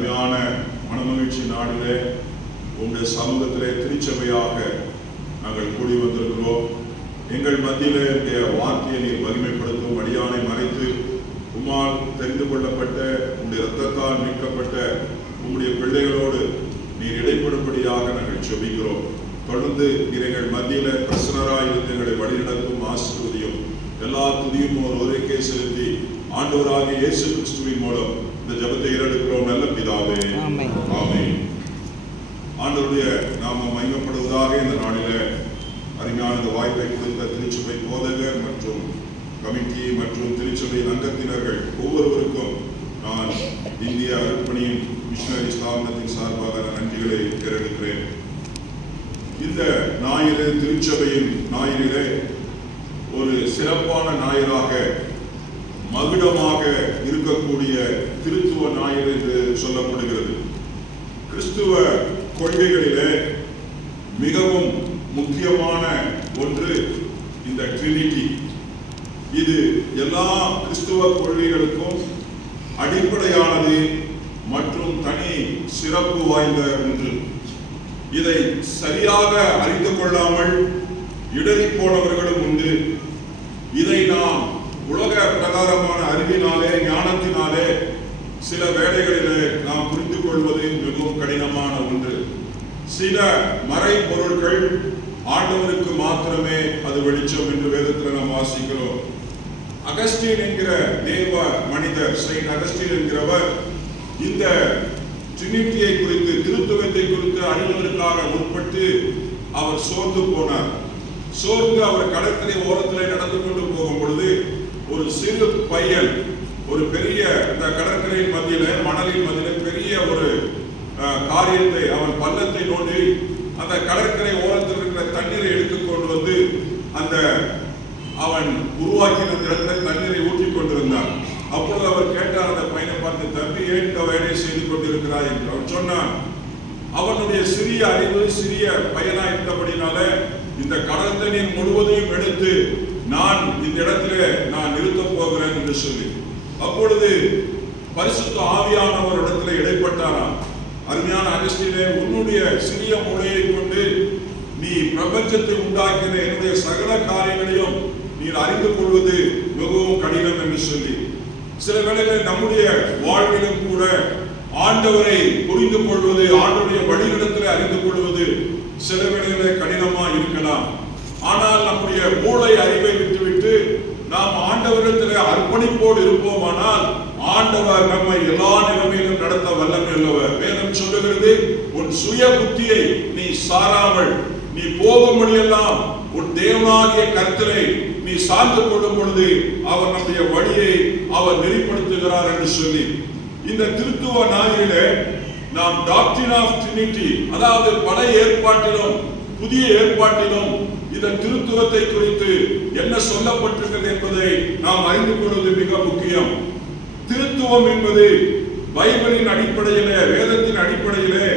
அருமையான மனமகிழ்ச்சி நாளிலே உங்களுடைய சமூகத்திலே திருச்சபையாக நாங்கள் கூடி வந்திருக்கிறோம். எங்கள் மத்தியிலே என்னுடைய வார்த்தையை நீர் மகிமைப்படுத்தும் அடியானை மறைத்து உம்மால் தெரிந்து கொள்ளப்பட்ட உங்களுடைய இரத்தத்தால் மீட்கப்பட்ட உங்களுடைய பிள்ளைகளோடு நீர் இடைப்படும்படியாக நாங்கள் செபிக்கிறோம். தொடர்ந்து நீர் எங்கள் மத்தியில பிரசனராய் இருந்து எங்களை வழிநடத்தும் ஆசீர்வதியும். எல்லா துதியும் ஒருவருக்கே செலுத்தி ஆண்டவராகிய இயேசு கிறிஸ்துவின் மூலம் இந்த ஜெபத்தை ஏறெடுக்கிறோம் நல்ல பிதாவே, ஆமென். ஆண்டவருடைய நாமம் மகிமைப்படுவதாக. இந்த நாளில அருமையான இந்த வாய்ப்பை கொடுத்த திருச்சபை போதகர் மற்றும் கமிட்டி மற்றும் திருச்சபை அங்கத்தினர்கள் ஒவ்வொருவருக்கும் நான் இந்திய அர்ப்பணியின் மிஷனரி ஸ்தாபனத்தின் சார்பாக நன்றிகளை தெரிவிக்கிறேன். இந்த ஞாயிறு திருச்சபையின் ஞாயிறிலே ஒரு சிறப்பான ஞாயிறாக மகுடமாக இருக்கக்கூடிய திருத்துவ ஞாயிறு என்று சொல்லப்படுகிறது. கிறிஸ்துவ கொள்கைகளிலே மிகவும் முக்கியமான ஒன்று இந்த ட்ரினிட்டி. இது எல்லா கிறிஸ்துவ கொள்கைகளுக்கும் அடிப்படையானது மற்றும் தனி சிறப்பு வாய்ந்த ஒன்று. இதை சரியாக அறிந்து கொள்ளாமல் இடறி போனவர்களும் உண்டு. இதை நாம் உலக பிரகாரமான அறிவினாலே ஞானத்தினாலே சில வேளைகளிலே நாம் புரிந்து கொள்வது மிகவும் கடினமான ஒன்று. சில மறை பொருட்கள் ஆண்டவருக்கு மாத்திரமே அது வெளிச்சம் என்று வேதத்தில் நாம் வாசிக்கிறோம். அகஸ்டின் என்கிற தேவ மனிதர், செயின்ட் அகஸ்டின் என்கிறவர் இந்த ட்ரினிட்டியை குறித்து, திருத்துவத்தை குறித்து அறிவதற்காக முற்பட்டு அவர் சோர்ந்து போனார். சோர்ந்து அவர் கடற்கரை ஓரத்திலே நடந்து கொண்டு போகும் பொழுது ஒரு சிறு பையன் ஒரு பெரிய இந்த கடற்கரையின் மத்தியில மணலின் மத்தியில பெரிய ஒரு காரியத்தை, அவன் பள்ளத்தை நோண்டி அந்த கடற்கரை ஓரத்தில் இருக்கிற தண்ணீரை எடுத்துக்கொண்டு வந்து அந்த அவன் உருவாக்கின இடத்துல தண்ணீரை ஊற்றி கொண்டிருந்தான். அப்பொழுது அவர் கேட்டார் அந்த பையனை பார்த்து, தம்பி ஏன் இந்த வேலையை செய்து கொண்டிருக்கிறாய் என்று. அவன் சொன்னான், அவனுடைய சிறிய அறிவு, சிறிய பையனா இருந்தபடினால இந்த கடல் தண்ணீர் முழுவதையும் எடுத்து நான் இந்த இடத்திலே நான் நிறுத்தப் போகிறேன் என்று சொல்லி. அப்பொழுது பரிசுத்த ஆவியானவர் இடத்துல இடைப்பட்டாராம். அருமையான அகஸ்டினே, உன்னுடைய சிறிய மூளையை கொண்டு நீ பிரபஞ்சத்தை உண்டாக்கின என்னுடைய சகல காரியங்களையும் நீர் அறிந்து கொள்வது மிகவும் கடினம் என்று சொல்லி. சில வேளைகளில் நம்முடைய வாழ்விலும் கூட ஆண்டவரை புரிந்து கொள்வது, ஆண்டவருடைய வழிநடத்தலை அறிந்து கொள்வது சில வேளைகளில் கடினமா இருக்கலாம். ஆனால் நம்முடைய மூளை அறிவை விட்டுவிட்டு நாம் ஆண்டவரிடத்திலே அர்ப்பணிப்போடு இருப்போமானால் ஆண்டவர் நம்மை எல்லா நிலைமையிலும் நடத்த வல்லமை உள்ளவர். வேதம் சொல்லுகிறது, உன் சுய புத்தியை நீ சாராமல் நீ போகும்படியெல்லாம் உன் தேவனாகிய கர்த்தரை நீ சார்ந்து கொள்ளும் பொழுது அவர் நம்முடைய வழியை அவர் நெறிப்படுத்துகிறார் என்று சொல்லி. இந்த திருத்துவ ஞாயிறிலே நாம் டாக்ட்ரின் ஆஃப் ட்ரினிட்டி, அதாவது பழைய ஏற்பாட்டிலும் புதிய ஏற்பாட்டிலும் இந்த திருத்துவத்தை குறித்து என்ன சொல்லப்பட்டிருக்கிறது என்பதை நாம் அறிந்து கொள்வது மிக முக்கியம். திருத்துவம் என்பது பைபிளின் அடிப்படையிலே, வேதத்தின் அடிப்படையிலே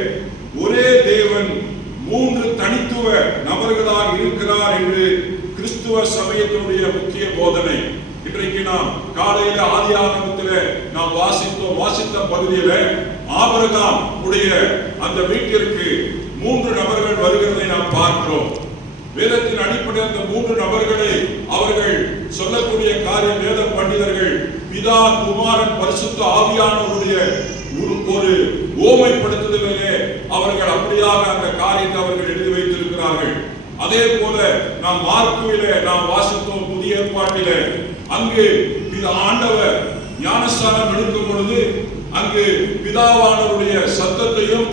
ஒரே தேவன் மூன்று தனித்துவ நபர்களாக இருக்கிறார் என்று கிறிஸ்துவ சமயத்தினுடைய முக்கிய போதனை. இன்றைக்கு நாம் காலையில ஆதி ஆகமத்திலே நாம் வாசித்த பகுதியில ஆபிரகாம் உடைய அந்த வீட்டிற்கு மூன்று நபர்கள் வருகிறதை நாம் பார்க்கிறோம். வேதத்தின் அடிப்படையில் அந்த மூன்று நபர்களை அவர்கள் சொல்லக்கூடிய காரியம் வேத பண்டிதர்கள் பிதா, குமாரன், பரிசுத்த ஆவியானவருடைய ஒரு ஓமைப்படுத்துதலிலே அவர்கள் அப்படியாக அந்த காரியத்தை அவர்கள் எழுதி வைத்திருக்கிறார்கள். அதே போல நாம் மார்க்குவிலே நாம் வாசித்தோம் புதிய ஏற்பாட்டிலே, அங்கு ஆண்டவர் ஞானஸ்நானம் எடுக்கும் பொழுது அங்கு பிதாவானவருடைய சத்தத்தையும்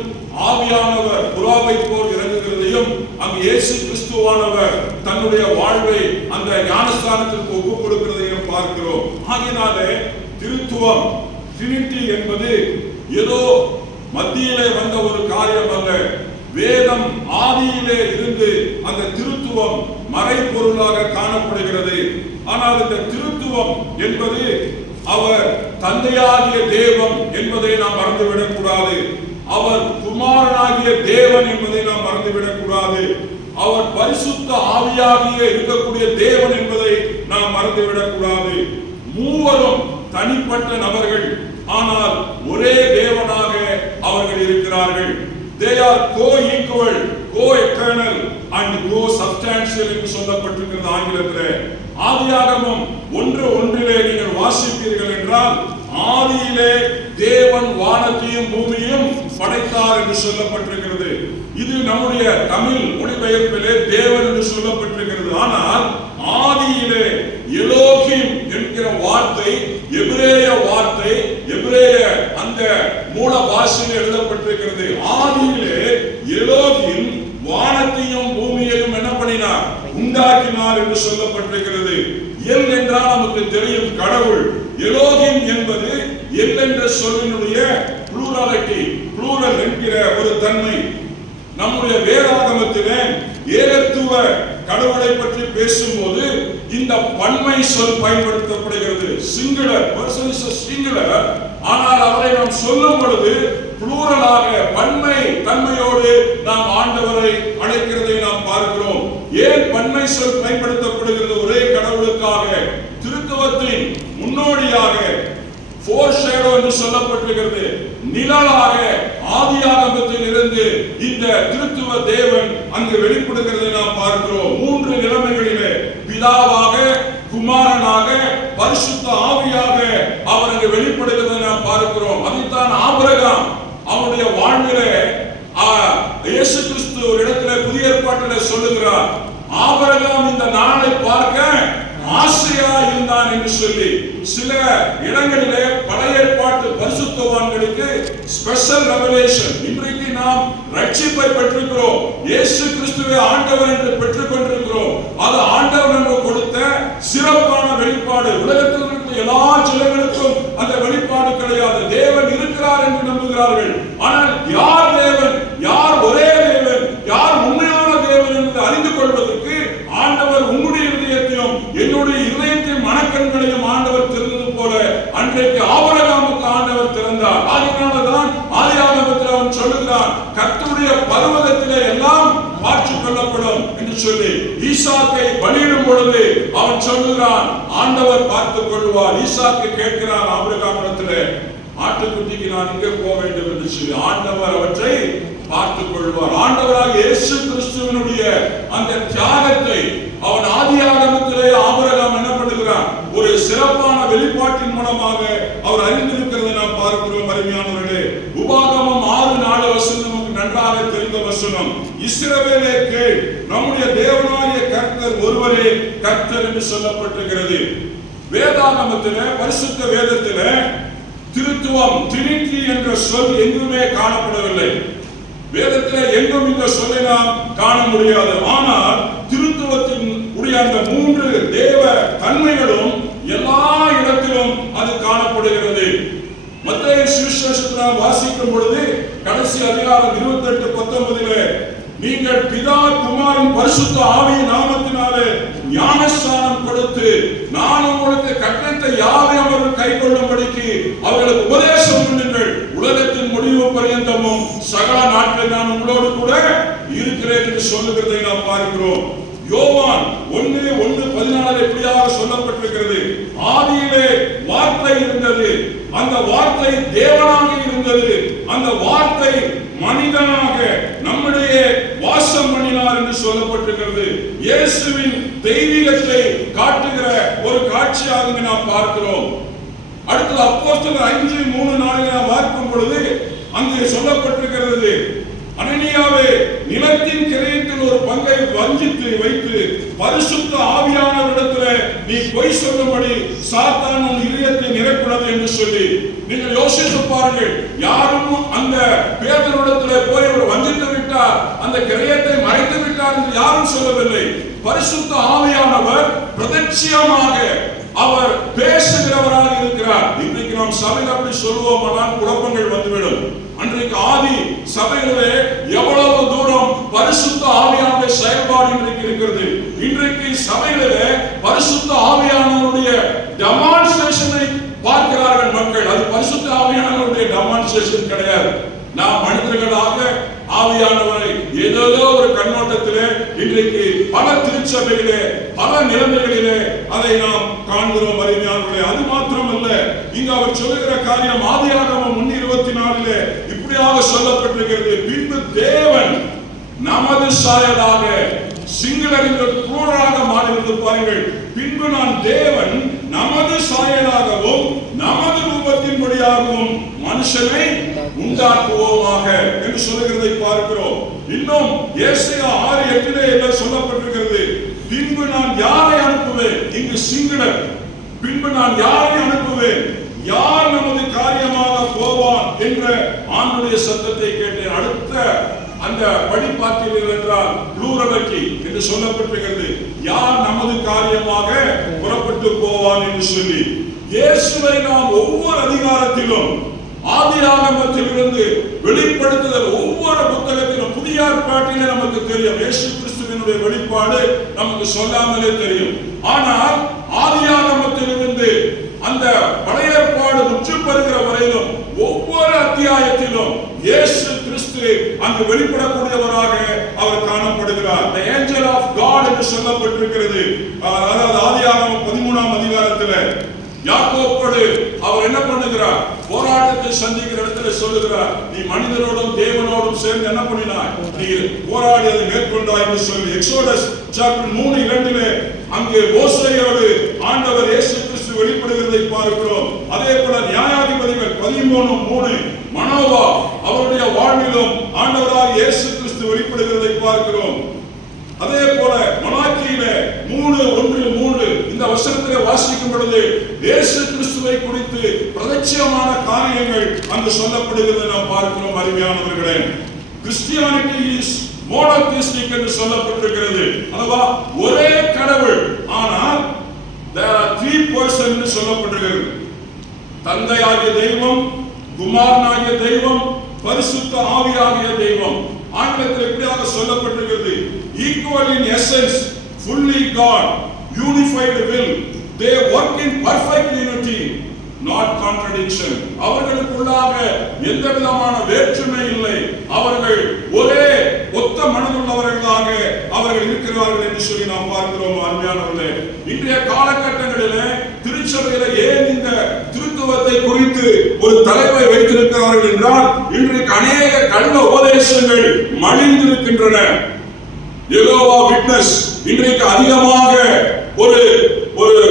ஆவியானவர் புறாவை போல் இறங்குகிறதையும் அங்கு இயேசு கிறிஸ்துவானவர் தன்னுடைய வாழ்வை அந்த ஞானஸ்நானத்திற்கு ஒப்புக் கொடுக்கிறதையும் பார்க்கிறோம். ஆகினாலே திருத்துவம், ட்ரினிட்டி என்பது ஏதோ மத்தியிலே வந்த ஒரு காரியம் அல்ல. வேதம் ஆதியிலே இருந்து அந்த திருத்துவம் மறைபொருளாக காணப்படுகிறது. ஆனால் இந்த திருத்துவம் என்பது அவர் தந்தையாகிய தேவன் என்பதை நாம் மறந்துவிடக் கூடாது. அவர் குமாரனாகிய தேவன் என்பதை நாம் மறந்துவிடக் கூடாது. அவர் பரிசுத்த ஆவியாகிய இருக்கக்கூடிய தேவன் என்பதை நாம் மறந்துவிடக் கூடாது. மூவரும் தனிப்பட்ட நபர்கள், ஆனால் ஒரே தேவனாக அவர்கள் இருக்கிறார்கள். They are co-equal, co-eternal and co-substantial என்று சொல்லப்பட்டிருக்கிறது ஆங்கிலத்தில். ஆதியாகமம் 1:1 நீங்கள் வாசிப்பீர்கள் என்றால், ஆதியிலே தேவன் வானத்தையும் பூமியையும் படைத்தார் என்று சொல்லப்பட்டிருக்கிறது. இது நம்முடைய தமிழ் மொழிபெயர்ப்பிலே தேவன் என்று சொல்லப்பட்டிருக்கிறது. ஆனால் ஆதியிலே எலோகிம் என்கிற வார்த்தை எபிரேய வார்த்தை, எபிரேய அந்த மூல பாஷையில் எழுதப்பட்டிருக்கிறது. ஆதியிலே எலோகிம் வானத்தையும் பூமியையும் என்ன பண்ணினார்? உண்டாக்கினார் என்று சொல்லப்பட்டிருக்கிறது. எல் என்றால் நமக்கு தெரியும் கடவுள். எலோகிம் என்பது எல் என்ற சொல்லினுடைய ப்ளூராலிட்டி, ப்ளூரல் என்கிற ஒரு தன்மை. நம்முடைய வேதாகமத்திலே ஏகத்துவ கடவுளை பற்றி பேசும்போது இந்த பன்மை சொல் பயன்படுத்தப்படுகிறது. Singular, person is singular. ஆனால் அவரை நாம் சொல்லும் பொழுது ப்ளூரலாக பன்மை தன்மையோடு நாம் ஆண்டவரை அழைக்கிறதை நாம் பார்க்கிறோம். ஏன் பன்மை சொல் பயன்படுத்தப்படுகிறது? ஒரே கடவுளுக்காக. திருத்துவத்தின் முன்னோடியாக ஃபோர்ஷேடோ என்று சொல்லப்பட்டிருக்கிறது. நிழலாக ஆதியாகமத்தில் இருந்து இந்த திருத்துவ தேவன் அங்கு வெளிப்படுகிறதை நாம் பார்க்கிறோம். 3 நிலைமைகளிலே பிதாவாக, குமாரனாக, பரிசுத்த ஆவியாக அவர் அங்கு வெளிப்படுகிறதை நாம் பார்க்கிறோம். அதைத்தான் ஆபிரகாம் அவருடைய வாழ்விலே இயேசு கிறிஸ்து ஒரு இடத்திலே புதிய ஏற்பாட்டிலே சொல்லுகிறார், ஆபிரகாம் இந்த நாளை பார்க்க ஆசையா இருந்தான் என்று சொல்லி. சில இடங்களிலே பழைய ஏற்பாட்டு பரிசுத்தவான்களுக்கு ஸ்பெஷல் ரெவலேஷன். இன்றைக்கு நாம் ரட்சிப்பை பெற்றிருக்கிறோம், இயேசு கிறிஸ்துவை ஆண்டவர் என்று பெற்றுக் கொண்டிருக்கிறோம். அது ஆண்டவர் என்று கொடுத்த சிறப்பான வெளிப்பாடு. உலகத்தில் இருக்கிற எல்லா ஜனங்களுக்கும் அந்த வெளிப்பாடு கிடையாது. தேவன் இருக்கிறார் என்று நம்புகிறார்கள். ஆனால் யார் தேவன், யார் ஒரே தேவன், யார் உண்மையான தேவன் என்று அறிந்து கொள்வதற்கு ஆண்டவர் உன்னுடைய இதயத்தையும் என்னுடைய இதயத்தின் மனக்கண்களையும் ஆண்டவர் திறந்தது போல அன்றைக்கு ஆபிரகாமுக்கு ஆண்டவர் திறந்தார். அதனால்தான் ஆதியாகமத்தில் அவன் சொல்லுகிறான், கர்த்தருடைய பர்வதத்திலே எல்லாம் மாற்றிக் கொள்ளப்படும் என்று சொல்லி ஈசாக்கை பலியிடும் பொழுது அவன் சொல்லுகிறான், ஆண்டவர் பார்த்துக் கொள்வார். ஈசாக்கு கேட்கிறான் ஆபிரகாமிடத்திலே, ஆட்டுக்குட்டிக்கு நான் இங்கே போக வேண்டும் என்று சொல்லி. ஆண்டவர் அவற்றை பார்த்துக் கொள்வார். ஆண்டவராக இயேசு கிறிஸ்துவினுடைய அந்த தியாகத்தை அவன் ஆதியாகமத்திலே ஆபிரகாம் என்ன பண்ணுகிறான்? ஒரு சிறப்பான வெளிப்பாட்டின் மூலமாக அவர் அறிந்திருக்கிறதை நாம் பார்க்கிறோம். அருமையானவர்களே, உபாகமம் 6:4 நமக்கு நன்றாக தெரிந்த வசனம். இஸ்ரவேலே கேள், நம்முடைய தேவனாகிய கர்த்தர் ஒருவரே கர்த்தர் என்று சொல்லப்பட்டிருக்கிறது. வேதாகமத்திலே, பரிசுத்த வேதத்திலே திருத்துவம், ட்ரினிட்டி என்ற சொல் எங்குமே காணப்படவில்லை. வேதத்திலே எங்கும் இந்த சொல்லை நாம் காண முடியாது. ஆனால் திருத்துவத்தின் உடைய அந்த 3 தேவ தன்மைகளும் எல்லா இடத்திலும் அது காணப்படுகிறது. மத்தேயு சுவிசேஷத்தை நாம் வாசிக்கும் பொழுது கடைசி அதிகாரம் 28:19 நீங்கள் பிதா, குமாரன், பரிசுத்த ஆவியின் நாமத்தினாலே ஞானஸ்நானம் கொடுத்து நான் உங்களுக்கு கட்டளையிட்ட யாவையும் அவர்கள் கைக்கொள்ளும்படிக்கு அவர்களுக்கு உபதேசம் பண்ணுங்கள். உலகத்தின் முடிவு பரியந்தமும் சகல நாட்களில் நான் உங்களோடு கூட இருக்கிறேன் என்று சொல்லுகிறதை நாம் பார்க்கிறோம். யோவான் 1:14 எப்படியாக சொல்லப்பட்டிருக்கிறது, ஆதியிலே வார்த்தை இருந்தது, அந்த வார்த்தை தேவனாக இருந்தது, அந்த வார்த்தை மனிதனாக நம்முடைய வாசம் பண்ணினார் என்று சொல்லப்பட்டிருக்கிறது. இயேசுவின் தெய்வீகத்தை காட்டுகிற ஒரு காட்சியாக நாம் பார்க்கிறோம். அடுத்தது அப்போஸ்தலர் 5:3-4 நாம் பார்க்கும் பொழுது அங்கே சொல்லப்பட்டிருக்கிறது, அனனியாவே, நிலத்தின் கிரயத்தில் ஒரு பங்கை வஞ்சித்து வைத்து பரிசுத்த ஆவியானவரிடத்திலே நீ பொய் சொல்லும்படி சாத்தான் உன் இதயத்தை நிரப்பினது என்று சொல்லி. நீங்கள் யோசித்து பாருங்கள், யாரும் அந்த பேதரிடத்திலே போய் அவர் வஞ்சித்து விட்டார், அந்த கிரயத்தை மறைத்து விட்டார் என்று யாரும் சொல்லவில்லை. பரிசுத்த ஆவியானவர் பிரத்யட்சமாக அவர் பேசுகிறவராக இருக்கிறார். இன்றைக்கு நாம் சபையில் அப்படி சொல்லுவோமானால் குழப்பங்கள் வந்துவிடும். அன்றைக்கு ஆதி சபையிலே எவ்வளவு தூரம் பரிசுத்த ஆவியானுடைய செயல்பாடு இன்றைக்கு இருக்கிறது. இன்றைக்கு சபையிலே பரிசுத்த ஆவியானவருடைய டெமான்ஸ்ட்ரேஷனை பார்க்கிறார்கள் மக்கள். அது பரிசுத்த ஆவியானவருடைய டெமான்ஸ்ட்ரேஷன் கிடையாது. நாம் மனிதர்களாக ஆவியானவரை ஏதோ ஒரு கண்ணோட்டத்திலே இன்றைக்கு பல திருச்சபையிலே பல நிலைமைகளிலே அதை நாம் காண்கிறோம். அருமையானவர்களே, அது மாத்திரமல்ல, இங்கு அவர் சொல்லுகிற காரியம் ஆதியாகமம் 1:24 இப்படியாக சொல்லப்பட்டிருக்கிறது. பின்பு தேவன் நமது சாயலாக, சிங்களர்கள் புளூரலாக மாறிவிட்டு பாருங்கள். பின்பு நான் தேவன் நமது சாயலாகவும் நமது ரூபத்தின்படியாகவும் மனுஷனை உண்டாக்குவோமாக என்று சொல்லுகிறதை பார்க்கிறோம். இன்னும் ஏசாயா 6:8 என்ன சொல்லப்பட்டிருக்கிறது? பின்பு நான் யாரை அனுப்புவேன்? இங்கு சிங்களர். பின்பு நான் யாரை அனுப்புவேன்? யார் நமது காரியமாக போவான் என்ற ஆண்டுடைய சத்தத்தை கேட்டேன். அடுத்த அந்த படிப்பாற்றீர்கள் என்றால் ப்ளூரலிட்டி என்று சொல்லப்பட்டிருக்கிறது. யார் நமது காரியமாக புறப்பட்டு போவான் என்று சொல்லி இயேசுவை நாம் ஒவ்வொரு அதிகாரத்திலும், ஆதியாகமத்திலிருந்து வெளிப்படுத்துதல் ஒவ்வொரு புத்தகத்திலும், புதிய ஏற்பாட்டிலே நமக்கு தெரியும். இயேசு கிறிஸ்துவினுடைய வெளிப்பாடு நமக்கு சொல்லாமலே தெரியும். ஆனால் ஆதியாகமத்திலிருந்து அந்த பழைய ஏற்பாடு முற்று பெறுகிற வரையிலும் ஒவ்வொரு அத்தியாயத்திலும் இயேசு கிறிஸ்து அங்கு வெளிப்படக்கூடியவராக அவர் காணப்படுகிறார். The angel of God என்று சொல்லப்பட்டிருக்கிறது. அதாவது ஆதியாகமம் 13ஆம் அதிகாரத்தில் யாக்கோபோடு அவர் என்ன பண்ணுகிறார்? போராட்டத்தை சந்திக்கிற இடத்துல சொல்லுகிறார், நீ மனிதனோடும் தேவனோடும் சேர்ந்து என்ன பண்ணினாய்? நீ போராடி அதை மேற்கொண்டாய் என்று சொல்லி எக்ஸோடஸ் சாப்டர் 3:2 அங்கே மோசேயோடு ஆண்டவர் இயேசு கிறிஸ்து வெளிப்படுகிறதை பார்க்கிறோம். அதே போல நியாயாதிபதிகள் 13:3 மனோவா அவருடைய வாழ்விலும் ஆண்டவராக இயேசு கிறிஸ்து வெளிப்படுகிறதை பார்க்கிறோம். அதே போல மலாக்கியிலே 3:1-3 இந்த வசனத்திலே வாசிக்கும் பொழுது இயேசு கிறிஸ்துவை குறித்து பிரத்யட்சமான காரியங்கள் அங்கு சொல்லப்படுகிறதை நாம் பார்க்கிறோம். அருமையானவர்களே, கிறிஸ்டியானிட்டி இஸ் மோனோதெயிஸ்டிக் என்று சொல்லப்பட்டிருக்கிறது. அதுவா ஒரே கடவுள், ஆனால் there are three persons என்று சொல்லப்பட்டிருக்கிறது. தந்தையாகிய தெய்வம், குமாரனாகிய தெய்வம், பரிசுத்த ஆவியாகிய தெய்வம். ஆங்கிலத்தில் எப்படியாக சொல்லப்பட்டிருக்கிறது? equal in essence, fully God, unified will, they work in perfect unity, not contradiction. அவர்களுக்குள்ளாக எந்த விதமான வேற்றுமை இல்லை. அவர்கள் ஒரே ஒத்த மனதுள்ளவர்களாக அவர்கள் இருக்கிறார்கள் என்று சொல்லி நாம் பார்க்கிறோம். அருமையானவர்களே, இன்றைய காலகட்டங்களிலே திருச்சபையில ஏன் இந்த திருத்துவத்தை குறித்து ஒரு தலைப்பை வைத்திருக்கிறார்கள் என்றால், இன்றைக்கு அநேக கள்ள உபதேசங்கள் மலிந்திருக்கின்றன. யெகோவா விட்னஸ் இன்றைக்கு அதிகமாக ஒரு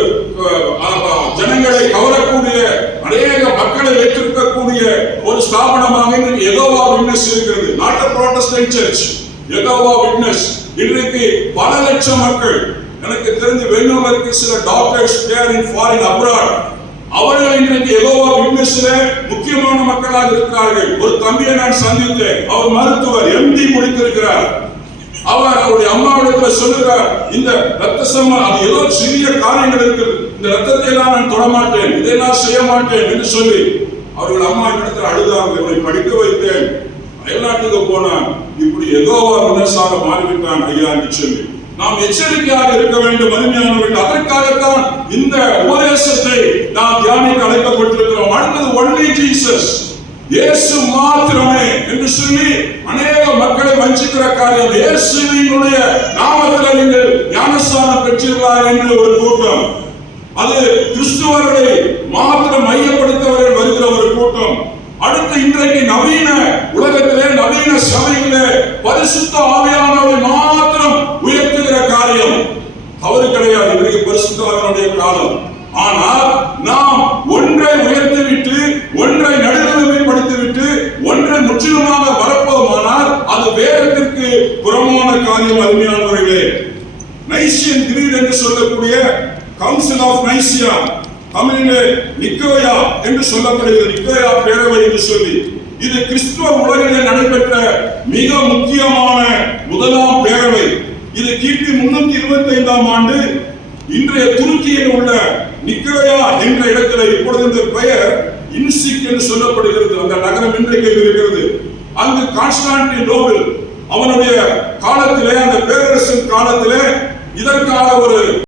ஜனங்களை கவரக்கூடிய, அநேக மக்களை வைத்திருக்கக்கூடிய ஒரு ஸ்தாபனமாக இன்றைக்கு யெகோவா விட்னஸ் இருக்கிறது. Not a Protestant church, Jehovah witness. இன்றைக்கு பல லட்சம் மக்கள், எனக்கு தெரிந்து வெளிநாட்டுக்கு சில doctors there in foreign abroad, அவர்கள் இன்றைக்கு யெகோவா விட்னஸ்ல முக்கியமான மக்களாக இருக்கிறார்கள். ஒரு தம்பியை நான் சந்தித்தேன். அவர் மருத்துவர், MD முடித்திருக்கிறார். அவர் அவருடைய அம்மாவிடத்தில் சொல்லுகிறார், இந்த ரத்த அது ஏதோ சிறிய காரியங்கள் இருக்குது, இந்த ரத்தத்தை எல்லாம் நான் தொடமாட்டேன், இதெல்லாம் செய்ய மாட்டேன் என்று சொல்லி அவர்கள் அம்மா இடத்தில் அழுதாங்க. இவனை படிக்க வைத்தேன், அயல்நாட்டுக்கு போனான், இப்படி யெகோவா விட்னஸாக மாறிவிட்டான் ஐயா என்று சொல்லி நாம் எச்சரிக்கையாக இருக்க வேண்டும். அருமையானவர்கள், அதற்காகத்தான் இந்த உபதேசத்தை நாம் தியானிக்க அழைக்கப்பட்டிருக்கிறோம். அடுத்தது ஒன்லி ஜீசஸ், இயேசு மாத்திரமே என்று சொல்லி அநேக மக்களை வஞ்சிக்கிற காரியம். இயேசுவினுடைய நாமத்தில் நீங்கள் ஞானஸ்நானம் பெற்றீர்களா என்று ஒரு கூட்டம், அது கிறிஸ்துவர்களை மாத்திரம் மையப்படுத்தவர்கள் வருகிற ஒரு கூட்டம். அடுத்து இன்றைக்கு நவீன உலகத்திலே, நவீன சபையிலே பரிசுத்த ஆவியானவரை மாத்திரம் உயர்த்துகிற காரியம் தவறு கிடையாது. இன்றைக்கு பரிசுத்த ஆவியானுடைய காலம். ஆனால் நாம் ஒன்றை உயர்த்திவிட்டு, ஒன்றை நடுநிலைமைப்படுத்திவிட்டு, ஒன்றை முற்றிலுமாக வரப்போமானால் அது வேதத்திற்கு புறமான காரியம். அருமையானவர்களே, நைசியன் கிரீட் என்று சொல்லக்கூடிய கவுன்சில் ஆஃப் நைசியா, தமிழிலே நிக்கோயா என்று சொல்லப்படுகிறது, நிக்கோயா பேரவை என்று சொல்லி, இது கிறிஸ்துவ உலகிலே நடைபெற்ற மிக முக்கியமான முதலாம் பேரவை. இது கிபி 325ஆம் ஆண்டு இன்றைய துருக்கியில் உள்ள நிக்கோயா என்ற இடத்துல, இப்பொழுது இந்த பெயர் இன்சிக் என்று சொல்லப்படுகிறது. அந்த நகரம் இன்றைக்கு இருக்கிறது. அங்கு கான்ஸ்டான்டினோபிள் அவனுடைய காலத்திலே, அந்த பேரரசின் காலத்திலே இதற்காக ஒரு